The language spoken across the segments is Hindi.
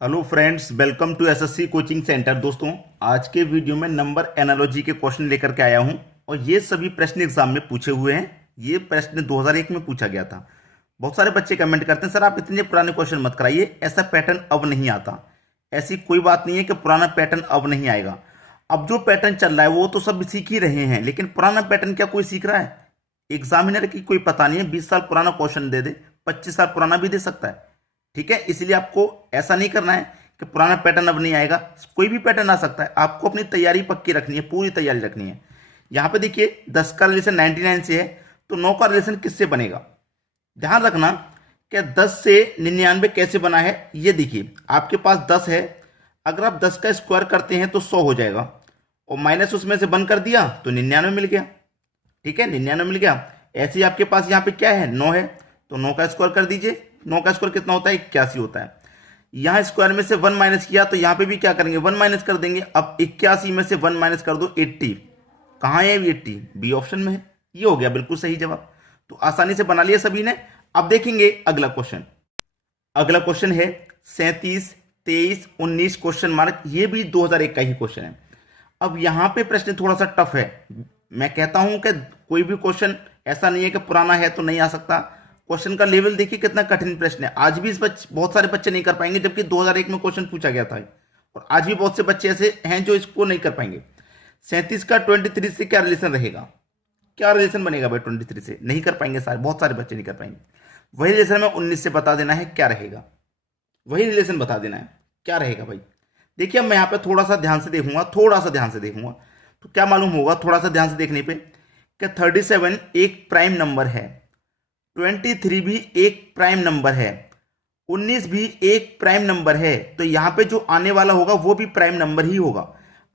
Hello friends, welcome to SSC coaching centre. दोस्तों, आज के वीडियो में नंबर एनालॉजी के क्वेश्चन लेकर के आया हूं और ये सभी प्रश्न एग्जाम में पूछे हुए हैं। ये प्रश्न 2001 में पूछा गया था। बहुत सारे बच्चे कमेंट करते हैं, सर आप इतने पुराने क्वेश्चन मत कराइए, ऐसा पैटर्न अब नहीं आता। ऐसी कोई बात नहीं है कि पुराना पैटर्न अब नहीं आएगा। अब जो पैटर्न चल रहा है वो तो सब सीख ही रहे हैं, लेकिन पुराना पैटर्न क्या कोई सीख रहा है? एग्जामिनर की कोई पता नहीं है, 20 साल पुराना क्वेश्चन दे दे, 25 साल पुराना भी दे सकता है। ठीक है, इसलिए आपको ऐसा नहीं करना है कि पुराना पैटर्न अब नहीं आएगा। कोई भी पैटर्न आ सकता है, आपको अपनी तैयारी पक्की रखनी है, पूरी तैयारी रखनी है। यहां पे देखिए 10 का रिलेशन 99 से है, तो 9 का रिलेशन किससे बनेगा? ध्यान रखना कि 10 से 99 कैसे बना है। ये देखिए, आपके पास 10 है, अगर आप 10 का स्क्वायर करते हैं तो 100 हो जाएगा, और माइनस उसमें से 1 कर दिया तो 99 मिल गया। ठीक है, 99 मिल गया। ऐसे ही आपके पास यहाँ पे क्या है, 9 है, तो 9 का स्क्वायर कर दीजिए। 9 का स्क्वायर कितना होता है? 81 होता है। यहाँ स्क्वायर में से 1 माइनस किया तो यहाँ पे भी क्या करेंगे, 1 माइनस कर देंगे। अब 81 में से 1 माइनस कर दो, 80। कहाँ है 80? बी ऑप्शन में है। ये हो गया बिल्कुल सही जवाब। तो आसानी से बना लिया सभी ने। अब देखेंगे अगला क्वेश्चन। अगला क्वेश्चन है 37, 23, 19 क्वेश्चन मार्क। ये भी 2001 का ही क्वेश्चन है। अब यहां पे प्रश्न थोड़ा सा टफ है। मैं कहता हूं कि कोई भी क्वेश्चन ऐसा नहीं है कि पुराना है तो नहीं आ सकता। क्वेश्चन का लेवल देखिए कितना कठिन प्रश्न है। आज भी बहुत सारे बच्चे नहीं कर पाएंगे, जबकि 2001 में क्वेश्चन पूछा गया था, और आज भी बहुत से बच्चे ऐसे हैं जो इसको नहीं कर पाएंगे। 37 का 23 से क्या रिलेशन रहेगा? क्या रिलेशन बनेगा भाई 23 से? नहीं कर पाएंगे, बहुत सारे बच्चे नहीं कर पाएंगे। वही रिलेशन में 19 से बता देना है क्या रहेगा। वही रिलेशन बता देना है क्या रहेगा भाई। देखिए, अब मैं यहां पे थोड़ा सा ध्यान से देखूंगा, तो क्या मालूम होगा थोड़ा सा ध्यान से देखने पे कि 37 एक प्राइम नंबर है, 23 भी एक प्राइम नंबर है, 19 भी एक प्राइम नंबर है। तो यहां पे जो आने वाला होगा वो भी प्राइम नंबर ही होगा।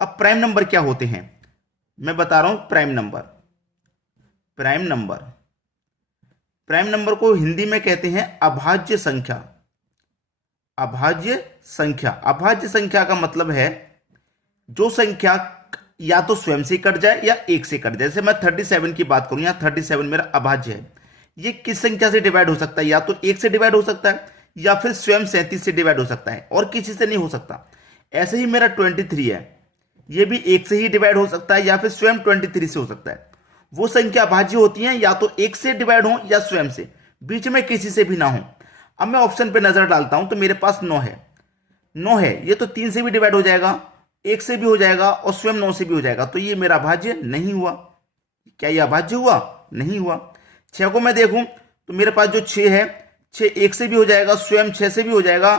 अब प्राइम नंबर क्या होते हैं मैं बता रहा हूं। प्राइम नंबर को हिंदी में कहते हैं अभाज्य संख्या। अभाज्य संख्या का मतलब है जो संख्या या तो स्वयं से कट जाए या एक से कट जाए। जैसे मैं 37 की बात करूं, यहां 37 मेरा अभाज्य है। ये किस संख्या से डिवाइड हो सकता है? या तो एक से डिवाइड हो सकता है, या फिर स्वयं 37 से डिवाइड हो सकता है, और किसी से नहीं हो सकता। ऐसे ही मेरा 23 है, ये भी एक से ही डिवाइड हो सकता है, या फिर स्वयं 23 से हो सकता है। वो संख्या अभाज्य होती है या तो एक से डिवाइड हो या स्वयं से, बीच में किसी से भी ना हो। अब मैं ऑप्शन पे नजर डालता हूं तो मेरे पास 9 है, ये तो 3 से भी डिवाइड हो जाएगा, एक से भी हो जाएगा, और स्वयं 9 से भी हो जाएगा। तो ये मेरा अभाज्य नहीं हुआ। क्या ये अभाज्य हुआ? नहीं हुआ। 6 को मैं देखूं तो मेरे पास जो 6 है, 6 एक से भी हो जाएगा, स्वयं 6 से भी हो जाएगा,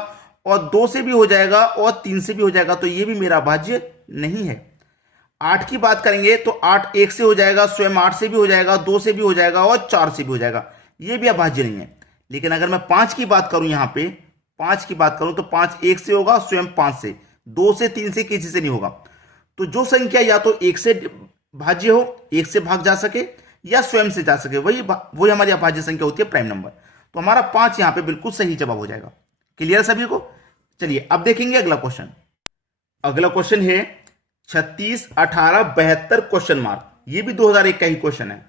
और 2 से भी हो जाएगा, और 3 से भी हो जाएगा। तो ये भी मेरा अभाज्य नहीं है। 8 की बात करेंगे तो 8 एक से हो जाएगा, स्वयं 8 से भी हो जाएगा, 2 से भी हो जाएगा, और 4 से भी हो जाएगा। ये भी अभाज्य नहीं है। लेकिन अगर मैं 5 की बात करूं, यहां पे 5 की बात करूं तो 5 एक से होगा, स्वयं 5 से, 2 से, 3 से, किसी से नहीं होगा। तो जो संख्या या तो एक से भाज्य हो, एक से भाग जा सके, या स्वयं से जा सके, वही हमारी अभाज्य संख्या होती है प्राइम नंबर। तो हमारा 5 यहां पे बिल्कुल सही जवाब हो जाएगा। क्लियर सभी को? चलिए अब देखेंगे अगला क्वेश्चन। अगला क्वेश्चन है 36, 18, 72 क्वेश्चन मार्क। ये भी 2001 का ही क्वेश्चन है।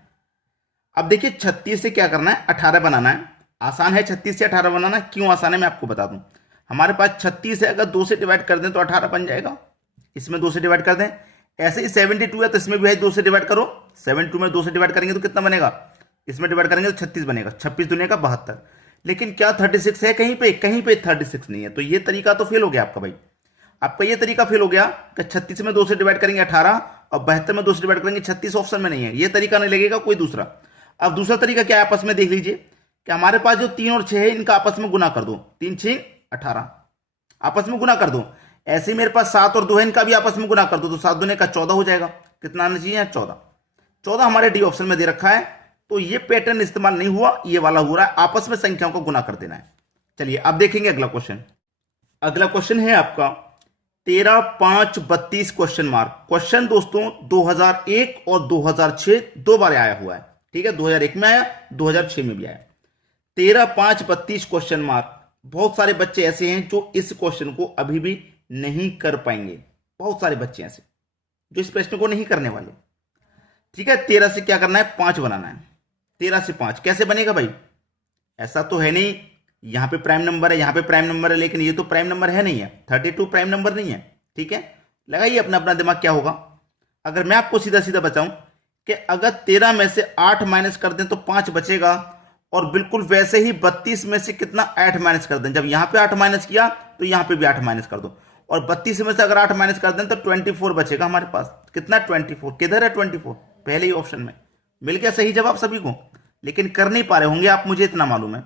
अब देखिए 36 से क्या करना है, 18 बनाना है। आसान है 36 से 18 बनाना। क्यों आसान है मैं आपको बता दूं। हमारे पास 36 है, अगर 2 से डिवाइड कर दें तो 18 बन जाएगा। इसमें 2 से डिवाइड कर दें। ऐसे ही 72 है तो इसमें भी है 2 से डिवाइड करो। 72 में 2 से डिवाइड करेंगे तो कितना बनेगा? इसमें डिवाइड करेंगे तो 36 बनेगा। 26 दुनिया का 72। लेकिन क्या 36 है कहीं पे? कहीं पे 36 नहीं है। तो ये तरीका तो फेल हो गया आपका भाई। आपका ये तरीका फेल हो गया कि 36 में 2 से डिवाइड करेंगे 18, और 72 में 2 से डिवाइड करेंगे 36। ऑप्शन में नहीं है, ये तरीका नहीं लगेगा, कोई दूसरा। अब दूसरा तरीका क्या है, आपस में देख लीजिए कि हमारे पास जो 3 और 6 है इनका आपस में गुना कर दो। 3 6 18, आपस में गुना कर दो। ऐसे ही मेरे पास 7 और 2 है, इनका भी आपस में गुना कर दो, तो 7 दूने का 14 हो जाएगा। कितना आना चाहिए? 14। 14 हमारे डी ऑप्शन में दे रखा है। तो ये पैटर्न इस्तेमाल नहीं हुआ, ये वाला हो रहा है, आपस में संख्याओं को गुना कर देना है। चलिए अब देखेंगे अगला क्वेश्चन। अगला क्वेश्चन है आपका 13, 5, 32 क्वेश्चन मार्क। क्वेश्चन दोस्तों 2001 और 2006 दो बार आया हुआ है। ठीक है, 2001 में आया, 2006 में भी आया। 13, 5, 32 क्वेश्चन मार्क। बहुत सारे बच्चे ऐसे हैं जो इस क्वेश्चन को अभी भी नहीं कर पाएंगे। बहुत सारे बच्चे ऐसे जो इस प्रश्न को नहीं करने वाले। ठीक है, 13 से क्या करना है? 5 बनाना है। 13 से 5 कैसे बनेगा भाई? ऐसा तो है नहीं यहाँ पे प्राइम नंबर है, यहाँ पे प्राइम नंबर है, लेकिन ये तो प्राइम नंबर है नहीं है, 32 प्राइम नंबर नहीं है। ठीक है, लगाइए अपना अपना दिमाग क्या होगा। अगर मैं आपको सीधा सीधा बताऊं कि अगर 13 में से 8 माइनस कर दें तो 5 बचेगा, और बिल्कुल वैसे ही 32 में से कितना 8 माइनस कर दें, जब यहाँ पे 8 माइनस किया तो यहाँ पे भी 8 माइनस कर दो, और 32 में से अगर 8 माइनस कर दें तो 24 बचेगा हमारे पास। कितना 24, किधर है 24? पहले ही ऑप्शन में। मिल गया सही जवाब सभी को, लेकिन कर नहीं पा रहे होंगे आप, मुझे इतना मालूम है।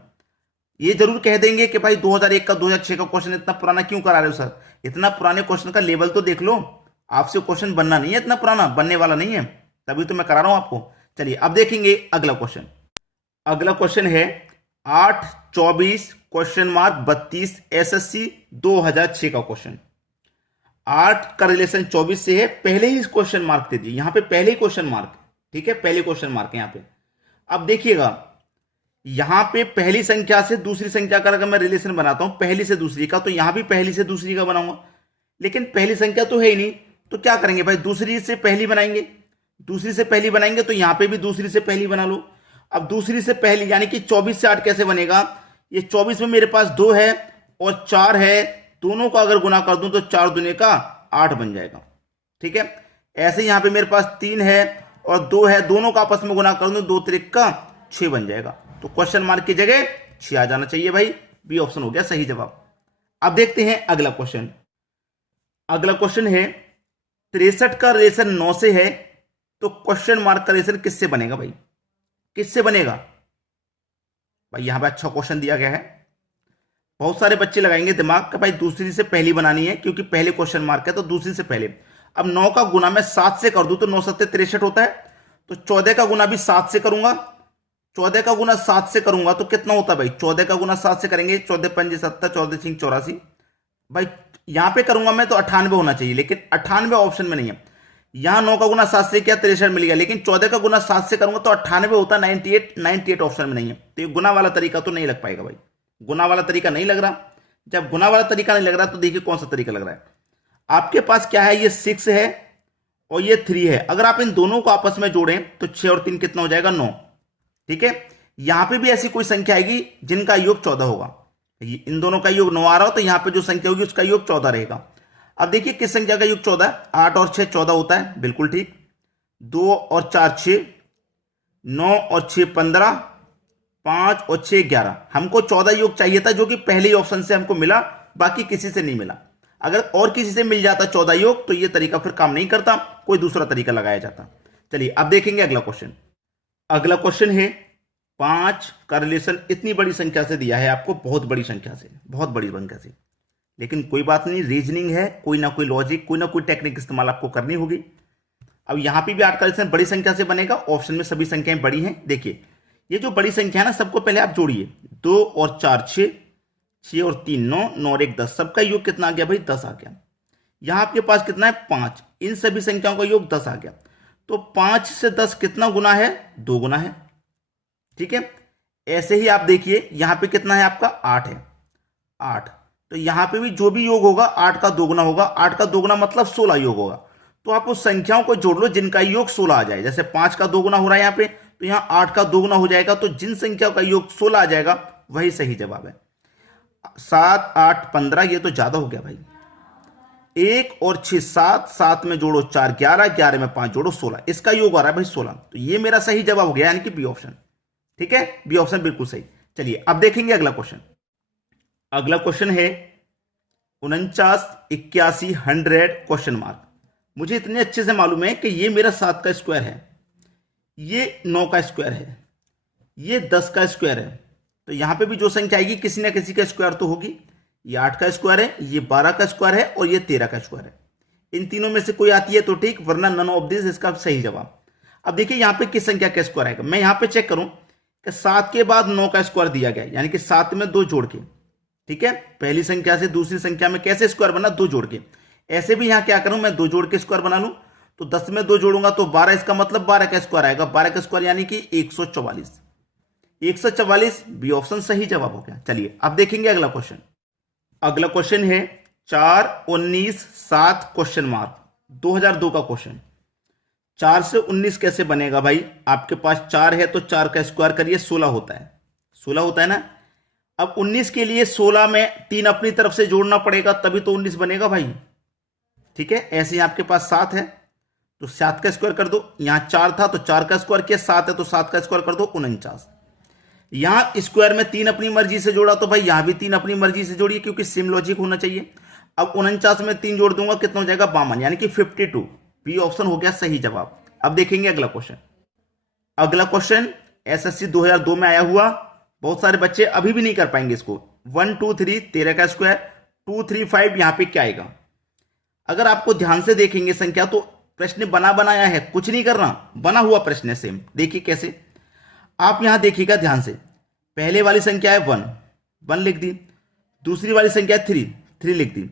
ये जरूर कह देंगे कि भाई 2001 का 2006 का क्वेश्चन इतना पुराना क्यों करा रहे हो सर? इतना पुराने क्वेश्चन का लेवल तो देख लो, आपसे क्वेश्चन बनना नहीं है, इतना पुराना बनने वाला नहीं है, तभी तो मैं करा रहा हूं आपको। चलिए अब देखेंगे अगला क्वेश्चन। अगला क्वेश्चन है 8-24 क्वेश्चन मार्क 32 एसएससी 2006 का क्वेश्चन। 8 का रिलेशन 24 से है, पहले ही क्वेश्चन मार्क दे दिए, यहां पे पहले ही क्वेश्चन मार्क। ठीक है, पहले क्वेश्चन मार्क है यहां पे। अब देखिएगा, यहां पे पहली संख्या से दूसरी संख्या का अगर मैं रिलेशन बनाता हूं पहली से दूसरी का, तो यहां भी पहली से दूसरी का बनाऊंगा, लेकिन पहली संख्या तो है ही नहीं, तो क्या करेंगे भाई, दूसरी से पहली बनाएंगे। दूसरी से पहली बनाएंगे तो यहां पे भी दूसरी से पहली बना लो। अब दूसरी से पहली यानी कि 24 से 8 कैसे बनेगा? ये 24 में मेरे पास 2 है और 4 है, दोनों का अगर गुना कर दूं तो 4 दूने का 8 बन जाएगा। ठीक है, ऐसे यहां पे मेरे पास 3 है और 2 है, दोनों का आपस में गुना कर दूं 2 त्रिक का 6 बन जाएगा। तो क्वेश्चन मार्क की जगह 6 आ जाना चाहिए भाई, बी ऑप्शन हो गया सही जवाब। अब देखते हैं अगला क्वेश्चन। अगला क्वेश्चन है 63 का रिलेशन 9 से है, तो क्वेश्चन मार्क का रिलेशन किससे बनेगा भाई? किससे बनेगा भाई? यहां पे अच्छा क्वेश्चन दिया गया है, बहुत सारे बच्चे लगाएंगे दिमाग का भाई दूसरी से पहली बनानी है, क्योंकि पहले क्वेश्चन मार्क है तो दूसरी से पहले। अब 9 का गुना मैं 7 से कर दूं तो 9 7 63 होता है, तो 14 का गुना भी 7 से करूंगा। 14 का गुना 7 से करूंगा तो कितना होता है भाई? 14 का गुना 7 से करेंगे, 14 5 70, 14 6 84 भाई। यहां पे करूंगा मैं तो 98 होना चाहिए, लेकिन 98 ऑप्शन में नहीं है। यहां 9 का गुना 7 से क्या 63 मिल गया, लेकिन 14 का गुना 7 से करूंगा तो 98 होता है, 98 ऑप्शन में नहीं है। तो ये गुना वाला तरीका तो नहीं लग पाएगा भाई, गुना वाला तरीका नहीं लग रहा। जब गुना वाला तरीका नहीं लग रहा तो देखिए कौन सा तरीका लग रहा है। आपके पास क्या है, ये 6 है और ये 3 है, अगर आप इन दोनों को आपस में जोड़ें तो 6 और 3 कितना हो जाएगा? 9। ठीक है, यहां पे भी ऐसी कोई संख्या आएगी जिनका योग 14 होगा, इन दोनों का योग 9 आ रहा हो तो यहां पे जो संख्या होगी उसका योग 14 रहेगा। अब देखिए किस संख्या का योग 14 है? 8 और 6 14 होता है, बिल्कुल ठीक। 2 और 4 6, 9 और 6 15, 5 और 6 11। हमको 14 योग चाहिए था, जो कि पहले ही ऑप्शन से हमको मिला, बाकी किसी से नहीं मिला। अगर और किसी से मिल जाता 14 योग तो यह तरीका फिर काम नहीं करता, कोई दूसरा तरीका लगाया जाता। चलिए अब देखेंगे अगला क्वेश्चन। अगला क्वेश्चन है 5 का रिलेशन इतनी बड़ी संख्या से दिया है आपको, बहुत बड़ी संख्या से, बहुत बड़ी संख्या से, लेकिन कोई बात नहीं, रीजनिंग है, कोई ना कोई लॉजिक, कोई ना कोई टेक्निक इस्तेमाल आपको करनी होगी। अब यहां पे भी 8 का रिलेशन बड़ी संख्या से बनेगा, ऑप्शन में सभी संख्याएं बड़ी हैं। देखिए ये जो बड़ी संख्या है ना, सबको पहले आप जोड़िए, 2 और 4 6, 6 और 3 9, 9 और 1 10, सबका योग कितना आ गया भाई? 10 आ गया। यहां आपके पास कितना है? 5, इन सभी संख्याओं का योग 10 आ गया। तो 5 से 10 कितना गुना है? 2 गुना है। ठीक है, ऐसे ही आप देखिए यहां पे कितना है आपका? 8 है, 8, तो यहां पे भी जो भी योग होगा 8 का 2 गुना होगा, 8 का 2 गुना मतलब 16 योग होगा। तो आप उस संख्याओं को जोड़ लो जिनका योग 16 आ जाए, जैसे 5 का 2 गुना हो रहा है यहां पे, तो यहां 8 का 2 गुना हो जाएगा, तो जिन संख्याओं का योग 16 आ जाएगा वही सही जवाब है। 7 8 15, ये तो ज्यादा हो गया भाई। 1 और 6 7, 7 में जोड़ो 4 11, 11 में 5 जोड़ो 16, इसका योग आ रहा है भाई 16। तो ये मेरा सही जवाब हो गया, यानी कि बी ऑप्शन। ठीक है, बी ऑप्शन बिल्कुल सही। चलिए अब देखेंगे अगला क्वेश्चन। अगला क्वेश्चन है 49 81 100 क्वेश्चन मार्क। मुझे इतने अच्छे से मालूम है कि ये मेरा 7 का स्क्वायर है, ये 9 का स्क्वायर है, ये 10 का स्क्वायर है, तो यहां पे भी जो संख्या आएगी किसी ना किसी का स्क्वायर तो होगी। ये 8 का स्क्वायर है, ये 12 का स्क्वायर है और ये 13 का स्क्वायर है। इन तीनों में से कोई आती है तो ठीक, वरना नन ऑफ दिस इसका सही जवाब। अब देखिए यहां पे किस संख्या का स्क्वायर आएगा, मैं यहां पे चेक करूं कि 7 के बाद 9 का स्क्वायर दिया गया, यानी कि 7 में 2 जोड़ के। ठीक है, पहली संख्या से दूसरी संख्या में कैसे स्क्वायर बना? 2 जोड़ के। ऐसे भी यहां क्या करूं मैं, 2 जोड़ के स्क्वायर बना लूं, तो 10 में 2 जोड़ूंगा तो 12, इसका मतलब 12 का स्क्वायर आएगा। 12 का स्क्वायर यानी कि 144। 144 बी ऑप्शन सही जवाब हो गया। चलिए अब देखेंगे अगला क्वेश्चन। अगला क्वेश्चन है 4 19 7 क्वेश्चन मार्क 2002 का क्वेश्चन। 4 से 19 कैसे बनेगा भाई? आपके पास 4 है तो 4 का स्क्वायर करिए, 16 होता है, 16 होता है ना। अब 19 के लिए 16 में 3 अपनी तरफ से जोड़ना पड़ेगा, तभी तो 19 बनेगा भाई। ठीक है, ऐसे ही आपके पास 7 है तो 7 का स्क्वायर कर दो, यहां 4 था तो 4 का स्क्वायर किया, 7 है तो 7 का स्क्वायर कर दो, 49। यहां स्क्वायर में 3 अपनी मर्जी से जोड़ा तो भाई यहां भी 3 अपनी मर्जी से जोड़िए, क्योंकि सेम लॉजिक होना चाहिए। अब 49 में 3 जोड़ दूंगा, कितना हो जाएगा 52, यानी कि 52। बी ऑप्शन हो गया सही जवाब। अब देखेंगे अगला क्वेश्चन। अगला क्वेश्चन एसएससी 2002 में आया हुआ, बहुत सारे बच्चे अभी भी नहीं कर पाएंगे इसको। 1 2 3 13 का स्क्वायर, 2 3 5 यहां पे क्या आएगा। अगर आपको ध्यान से देखेंगे संख्या तो प्रश्न बना बनाया है, कुछ नहीं करना, बना हुआ प्रश्न है सेम। देखिए कैसे, आप यहां देखिएगा ध्यान से। पहले वाली संख्या है 1, 1 लिख दी। दूसरी वाली संख्या है 3, 3 लिख दी।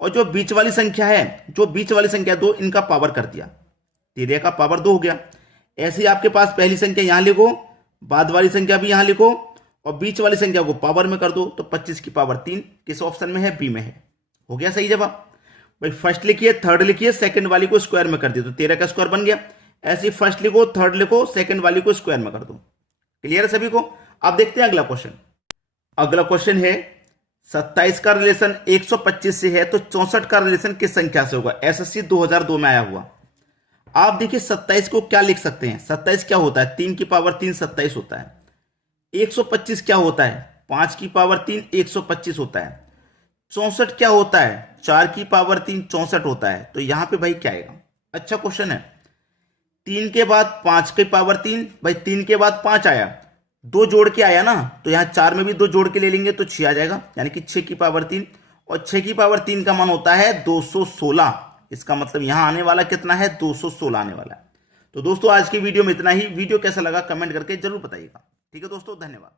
और जो बीच वाली संख्या है, जो बीच वाली संख्या 2, इनका पावर कर दिया, 13 का पावर 2 हो गया। ऐसे ही आपके पास पहली संख्या यहां लिखो, बाद वाली संख्या भी यहां लिखो, और बीच वाली संख्या को पावर में कर दो, तो 25 की पावर 3 किस ऑप्शन में है, बी में है। हो गया सही जवाब। भाई फर्स्ट लिखिए, थर्ड लिखिए, सेकंड वाली को स्क्वायर में कर दिए तो 13 का स्क्वायर बन गया। ऐसे ही फर्स्ट लिखो, थर्ड लिखो, सेकंड वाली को स्क्वायर में कर दो। क्लियर है सभी को। अब देखते हैं अगला क्वेश्चन। अगला क्वेश्चन है 27 का रिलेशन 125 से है तो 64 का रिलेशन किस संख्या से होगा। एसएससी 2002 में आया हुआ। आप देखिए 27 को क्या लिख सकते हैं, 27 क्या होता है, 3 की पावर 3 27 होता है। 125 क्या होता है, 5 की पावर 3 125 होता है। 64 क्या होता है, 4 की पावर 3 64 होता है। तो यहां पे भाई क्या आएगा, अच्छा क्वेश्चन है। 3 के बाद 5 की पावर 3, भाई 3 के बाद 5 आया, 2 जोड़ के आया ना, तो यहां 4 में भी 2 जोड़ के ले लेंगे तो 6 आ जाएगा, यानी कि 6 की पावर 3। और 6 की पावर 3 का मान होता है 216। इसका मतलब यहां आने वाला कितना है, 216 आने वाला है। तो दोस्तों आज की वीडियो में इतना ही। वीडियो कैसा लगा कमेंट करके जरूर बताइएगा। ठीक है दोस्तों, धन्यवाद।